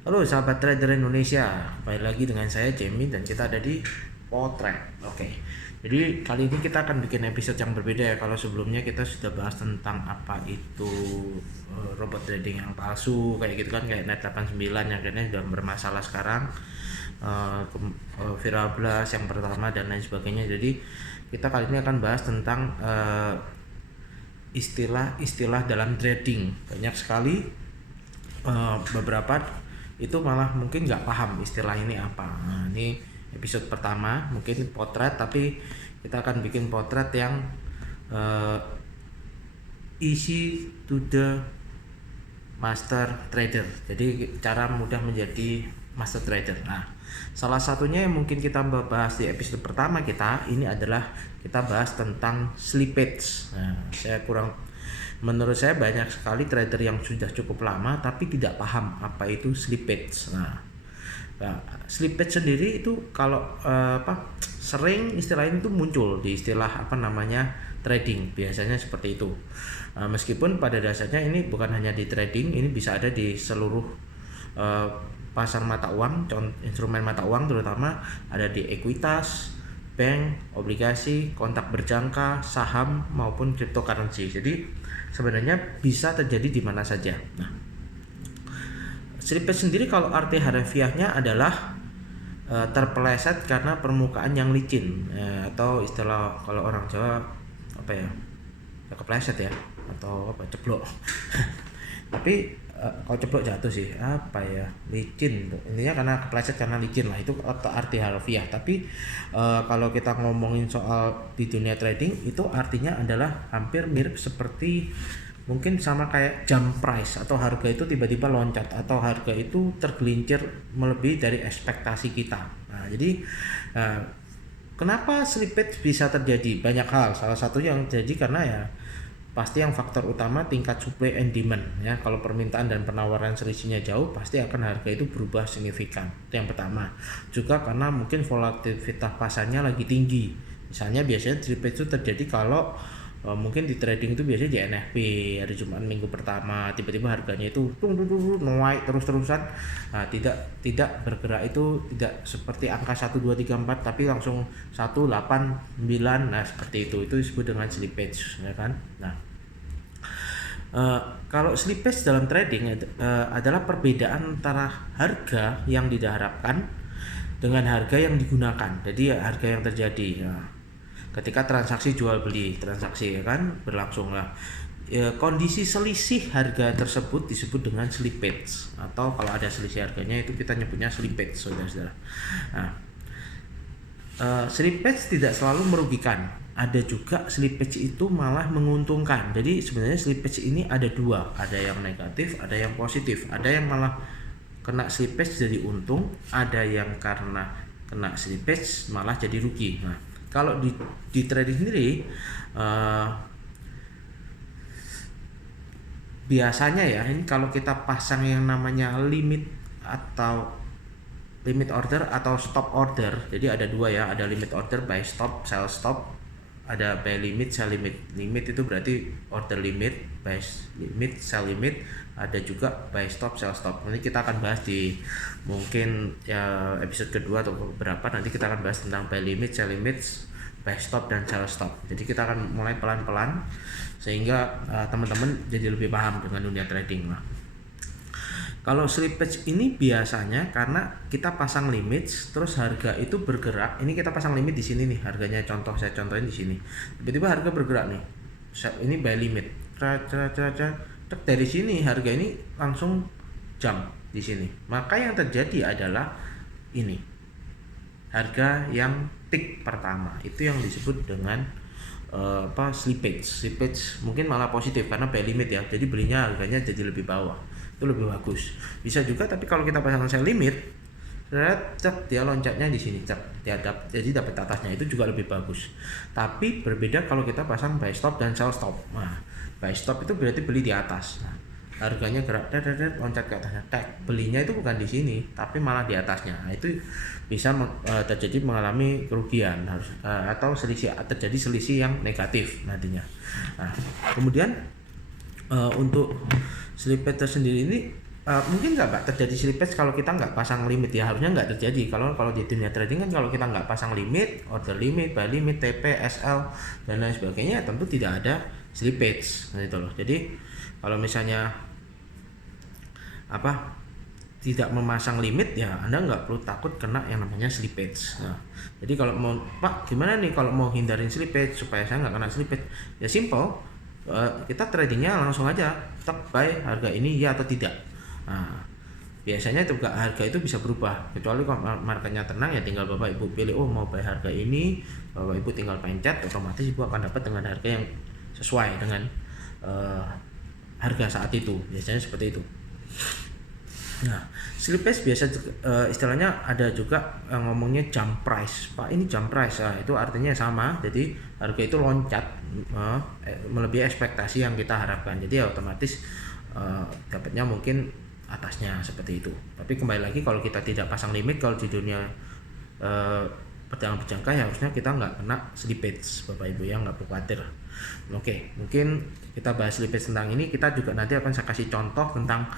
Halo sahabat trader Indonesia, kembali lagi dengan saya Jamie dan kita ada di Potret. Oke, jadi kali ini kita akan bikin episode yang berbeda ya. Kalau sebelumnya kita sudah bahas tentang apa itu robot trading yang palsu kayak gitu kan, kayak Net89 yang akhirnya sudah bermasalah sekarang, Viral Blast yang pertama dan lain sebagainya. Jadi kita kali ini akan bahas tentang istilah-istilah dalam trading. Banyak sekali beberapa itu malah mungkin nggak paham istilah ini apa. Nah, ini episode pertama mungkin potret, tapi kita akan bikin potret yang easy to the master trader. Jadi cara mudah menjadi master trader. Nah, salah satunya yang mungkin kita bahas di episode pertama kita ini adalah kita bahas tentang slippage. Nah, menurut saya banyak sekali trader yang sudah cukup lama tapi tidak paham apa itu slippage. Nah, slippage sendiri itu kalau sering istilah ini tuh muncul di istilah trading, biasanya seperti itu. Meskipun pada dasarnya ini bukan hanya di trading, ini bisa ada di seluruh pasar mata uang, instrumen mata uang terutama ada di ekuitas, bank, obligasi, kontak berjangka, saham maupun cryptocurrency. Jadi sebenarnya bisa terjadi di mana saja. Nah, slippage sendiri kalau arti harfiahnya adalah terpeleset karena permukaan yang licin, atau istilah kalau orang Jawa apa ya, kepleset ya, atau apa, ceblok. Tapi kalau ceblok jatuh sih, apa ya, licin tuh. Intinya karena kepleset karena licin lah, itu arti harfiah. Tapi kalau kita ngomongin soal di dunia trading, itu artinya adalah hampir mirip seperti mungkin sama kayak jump price, atau harga itu tiba-tiba loncat, atau harga itu tergelincir melebihi dari ekspektasi kita. Nah, jadi kenapa slippage bisa terjadi? Banyak hal. Salah satu yang terjadi karena ya pasti yang faktor utama tingkat supply and demand ya. Kalau permintaan dan penawaran selisihnya jauh, pasti akan harga itu berubah signifikan. Itu yang pertama. Juga karena mungkin volatilitas pasarnya lagi tinggi. Misalnya biasanya slippage itu terjadi kalau mungkin di trading itu biasanya di NFP hari Jumat minggu pertama tiba-tiba harganya itu naik terus-terusan. Nah, tidak bergerak, itu tidak seperti angka 1 2 3 4 tapi langsung 1 8 9. Nah, seperti itu disebut dengan slippage ya kan. Nah, kalau slippage dalam trading adalah perbedaan antara harga yang diharapkan dengan harga yang digunakan. Jadi harga yang terjadi ya, ketika transaksi jual beli, transaksi ya kan berlangsung lah. Kondisi selisih harga tersebut disebut dengan slippage, atau kalau ada selisih harganya itu kita nyebutnya slippage, saudara-saudara. Nah, slippage tidak selalu merugikan. Ada juga slippage itu malah menguntungkan. Jadi sebenarnya slippage ini ada dua, ada yang negatif, ada yang positif. Ada yang malah kena slippage jadi untung, ada yang karena kena slippage malah jadi rugi. Nah, kalau di trading sendiri biasanya ya, ini kalau kita pasang yang namanya limit order atau stop order. Jadi ada dua ya, ada limit order, buy stop, sell stop. Ada buy limit, sell limit. Limit itu berarti order limit, buy limit, sell limit. Ada juga buy stop, sell stop. Nanti kita akan bahas di mungkin ya episode kedua atau berapa, nanti kita akan bahas tentang buy limit, sell limit, buy stop dan sell stop. Jadi kita akan mulai pelan-pelan sehingga teman-teman jadi lebih paham dengan dunia trading lah. Kalau slippage ini biasanya karena kita pasang limit, terus harga itu bergerak. Ini kita pasang limit di sini nih, harganya saya contohin di sini. Tiba-tiba harga bergerak nih. Ini buy limit. Dari sini harga ini langsung jump di sini. Maka yang terjadi adalah ini. Harga yang tick pertama itu yang disebut dengan slippage mungkin malah positif karena buy limit ya, jadi belinya harganya jadi lebih bawah, itu lebih bagus. Bisa juga, tapi kalau kita pasang sell limit, dia loncatnya di sini, jadi dapat atasnya, itu juga lebih bagus. Tapi berbeda kalau kita pasang buy stop dan sell stop. Nah, buy stop itu berarti beli di atas. Nah, harganya gerak loncat ke atasnya, belinya itu bukan di sini tapi malah di atasnya. Nah, itu bisa terjadi mengalami kerugian atau terjadi selisih yang negatif nantinya. Nah, kemudian untuk slippage sendiri ini Mungkin nggak Pak terjadi slippage kalau kita nggak pasang limit ya, harusnya nggak terjadi. Kalau kalau di dunia trading kan kalau kita nggak pasang limit, order limit, buy limit, TP, SL dan lain sebagainya, tentu tidak ada slippage gitu loh. Jadi kalau misalnya tidak memasang limit ya, Anda nggak perlu takut kena yang namanya slippage. Nah, jadi kalau mau Pak gimana nih kalau mau hindarin slippage supaya saya nggak kena slippage, ya simple. Kita tradingnya langsung aja tetap buy harga ini ya atau tidak. Nah, biasanya itu harga itu bisa berubah, kecuali kalau marketnya tenang ya tinggal Bapak Ibu pilih, oh mau buy harga ini, Bapak Ibu tinggal pencet, otomatis Ibu akan dapat dengan harga yang sesuai dengan harga saat itu, biasanya seperti itu. Nah, slippage biasa istilahnya ada juga ngomongnya jump price. Pak, ini jump price. Nah, itu artinya sama. Jadi harga itu loncat melebihi ekspektasi yang kita harapkan. Jadi otomatis dapatnya mungkin atasnya seperti itu. Tapi kembali lagi kalau kita tidak pasang limit, kalau di dunia perdagangan berjangka ya harusnya kita nggak kena slippage, Bapak Ibu ya, nggak perlu khawatir. Oke, mungkin kita bahas slippage tentang ini. Kita juga nanti akan saya kasih contoh tentang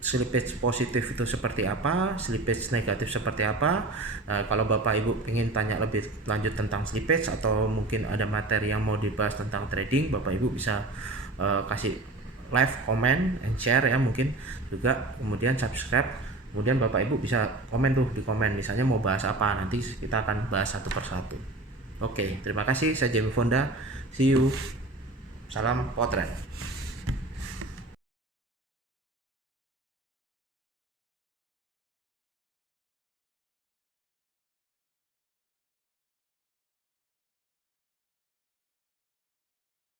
slippage positif itu seperti apa, slippage negatif seperti apa. Kalau Bapak Ibu ingin tanya lebih lanjut tentang slippage atau mungkin ada materi yang mau dibahas tentang trading, Bapak Ibu bisa kasih like, comment, and share ya, mungkin juga kemudian subscribe. Kemudian Bapak Ibu bisa komen tuh di komen, misalnya mau bahas apa, nanti kita akan bahas satu persatu. Oke, terima kasih. Saya Jamie Fonda. See you. Salam potret.